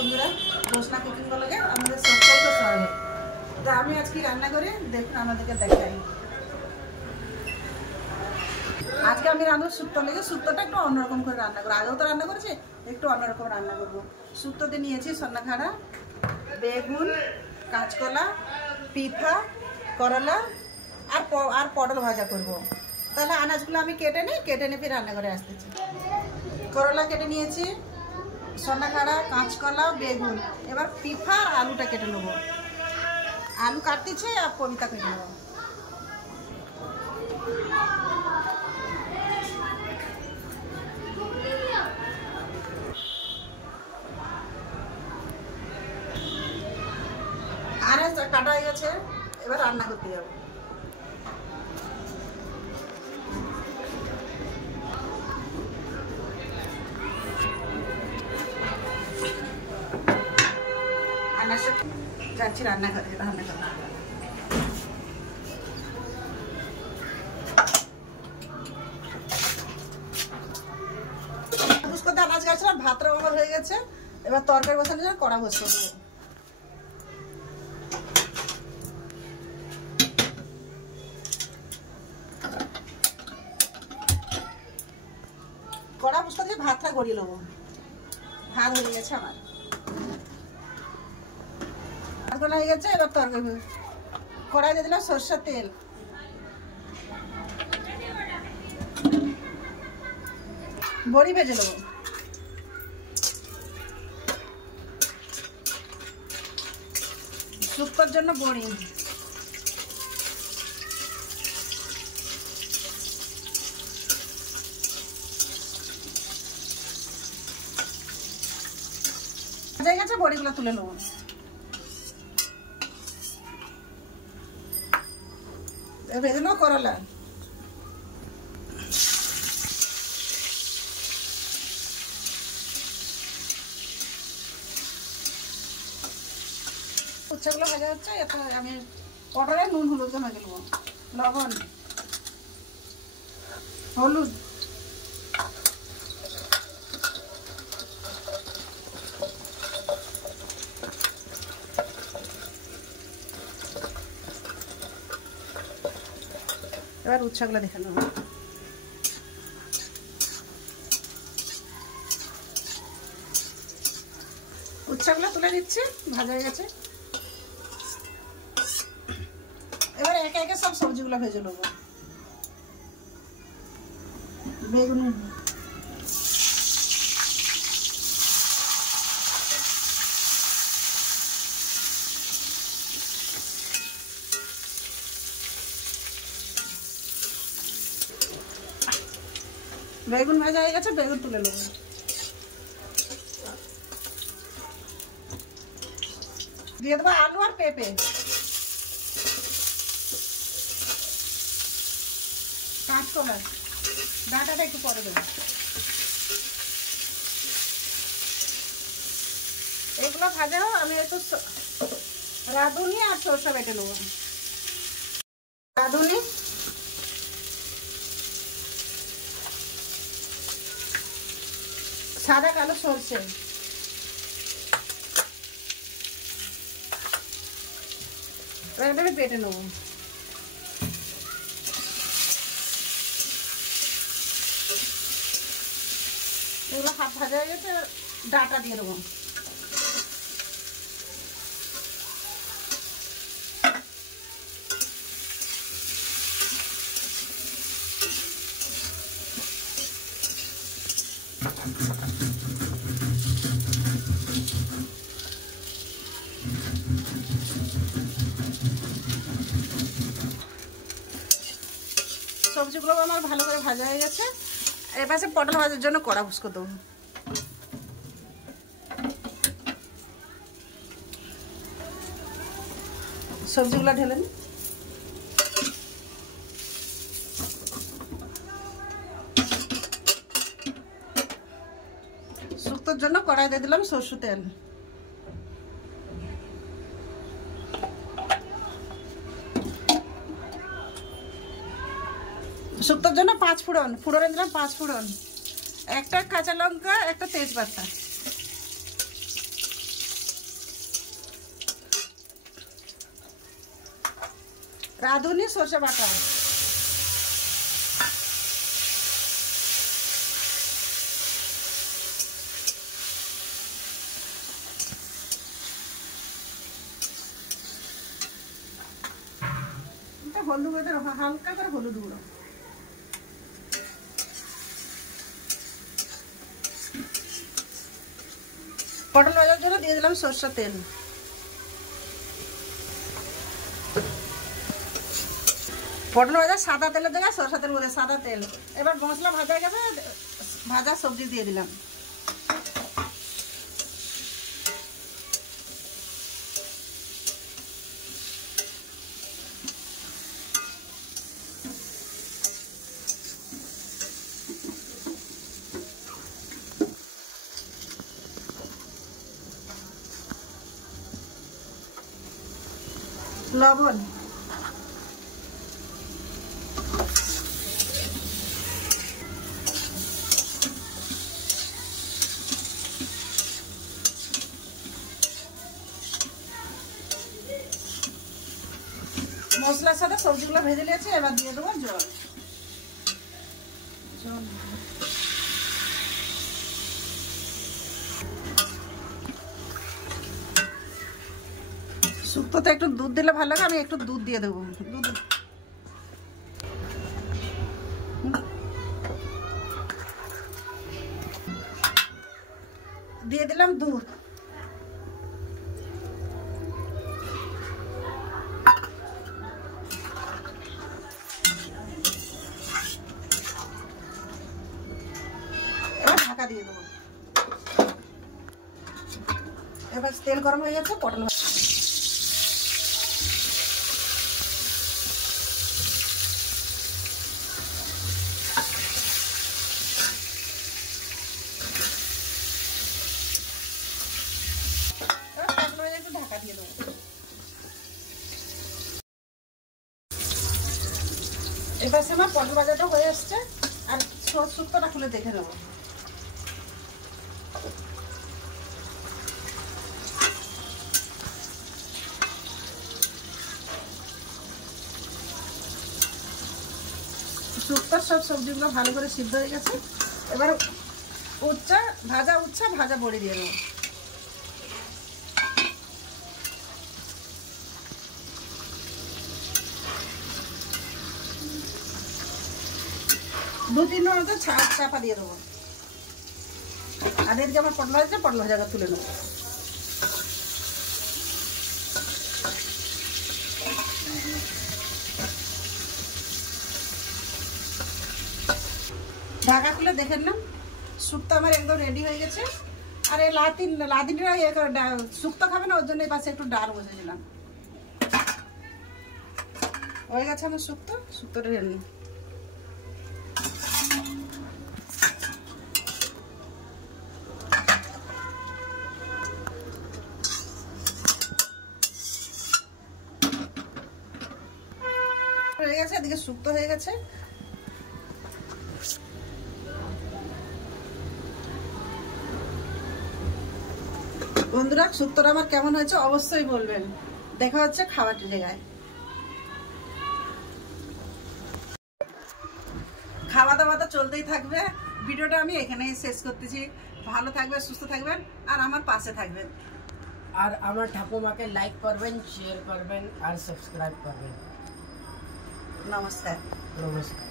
বন্ধুরা, জোসনা কুকিং ব্লগে আমাদের সকলকে স্বাগত। তো আমি আজকে রান্না করে দেখুন আমাদেরকে দেখাই। আজকে আমি রান্না শুক্তো লেগে শুক্তোটা একটু অন্যরকম করে রান্না করবো। আগেও তো রান্না করেছি, একটু অন্যরকম রান্না করবো। শুক্তোতে নিয়েছি সন্নাখাড়া, বেগুন, কাঁচকলা, পিঠা, করলা আর পটল ভাজা করবো। তাহলে আনাজগুলো আমি কেটে নিই, কেটে নিয়ে ফির রান্না করে আসতেছি। করলা কেটে নিয়েছি, সন্নাখাড়া, কাঁচকলা, বেগুন। এবার পিঠা আর আলুটা কেটে নেবো। আলু কাটতেছি আর কবিতা কেটে নেবো। আর কাটা হয়ে গেছে, এবার রান্না করতে যাবো। যাচ্ছি রান্না করে রান্না করতে। আনাজ গাছলাম, ভাতটা আমার হয়ে গেছে। এবার তরকারি বসানোর জন্য কড়া বসিয়ে দেবো। কড়া বসতে দিয়ে ভাতটা গড়িয়ে নেবো। ভাত হয়ে গেছে আমার, হয়ে গেছে। এবার তরকারি কড়াই দিয়ে দিলাম সরষের তেল, বড়ি ভেজে দেবো। শুক্তোর জন্য বড়ি। ভাজা গেছে, বড়িগুলো তুলে নেবো। ভেজে নেবো করলা। উচ্ছেগুলো ভাজা হচ্ছে। এতে আমি পটলে নুন হলুদ মেখে নেবো, লবণ, হলুদ, এবার উচ্ছেগুলো দেখে নেবো। উচ্ছেগুলো তুলে দিচ্ছি, ভাজা হয়ে গেছে। এবার একে একে সব সবজিগুলো ভেজে নেবো। বেগুন, বেগুন ভাজা হয়ে গেছে, বেগুন তুলে নেবো। দিয়ে দেবো আলু আর পেঁপে। কাঁচকলা ডাঁটাটা একটু পরে দেবো। এগুলো ভাজা হোক, আমি একটু রাঁধুনি আর সরষে বেটে নেবো। রাঁধুনি, সাদা কালো সরষে, এবার বেটে নেবো। এগুলো হাফ ভাজা হয়ে গেছে, ডাঁটা দিয়ে দেবো। সবজিগুলো আমার ভালো করে ভাজা হয়ে গেছে। এপাশে পটল ভাজার জন্য কড়া বসিয়ে দেবো। সবজিগুলো ঢেলেন। শুক্তোর জন্য কড়াই দিয়ে দিলাম সরষের তেল। শুক্তোর জন্য 5 ফোড়ন, ফোড়নে দিলাম 5 ফোড়ন, একটা কাঁচা লঙ্কা, একটা তেজপাতা। রাঁধুনি সর্ষে বাটা, হলুদ হালকা করে হলুদ গুঁড়ো, পটল ভাজার জন্য দিয়ে দিলাম সরষের তেল। পটল ভাজা সাদা তেলের জায়গায় সরষের তেল বলে সাদা তেল। এবার মশলা ভাজা গেছে, ভাজা সবজি দিয়ে দিলাম। লবণ, মশলার সাথে সবজিগুলো ভেজে নিয়েছি। এবার দিয়ে দেবো জল। শুক্তোতে একটু দুধ দিলে ভালো লাগে, আমি একটু দুধ দিয়ে দেবো। দুধ দিয়ে দিলাম, দুধ। এবার ঢাকা দিয়ে দেবো। এবার তেল গরম হয়ে গেছে, পটল একটু ঢাকা দিয়ে দেবো। এবার সে আমার পটল ভাজাটা হয়ে আসছে, আর শুক্তোটা খুলে দেখে নেবো। শুক্তোর সব সবজিগুলো ভালো করে সিদ্ধ হয়ে গেছে। এবার ভাজা বড়ি দিয়ে দেবো। দু তিন মতো চাপা দিয়ে দেবো। আর এদিকে আমার পটল ভাজাটা তুলে নেবো। ঢাকা খুলে দেখে নিলাম, শুক্তো আমার একদম রেডি হয়ে গেছে। আর এই লাদিনরা শুক্তো খাবে না, ওর জন্য এই পাশে একটু ডাল বসেছিলাম। হয়ে গেছে আমার শুক্তোটা রেডি। হয়ে গেছে, এদিকে শুক্তো হয়ে গেছে। বন্ধুরা, শুক্তোটা আমার কেমন হয়েছে অবশ্যই বলবেন। দেখা হচ্ছে খাবার জায়গায়। খাওয়া দাওয়া তো চলতেই থাকবে। ভিডিওটা আমি এখানেই শেষ করতেছি। ভালো থাকবেন, সুস্থ থাকবেন, আর আমার পাশে থাকবেন। আর আমার ঠাকুমাকে লাইক করবেন, শেয়ার করবেন আর সাবস্ক্রাইব করবেন। নমস্কার। নমস্কার।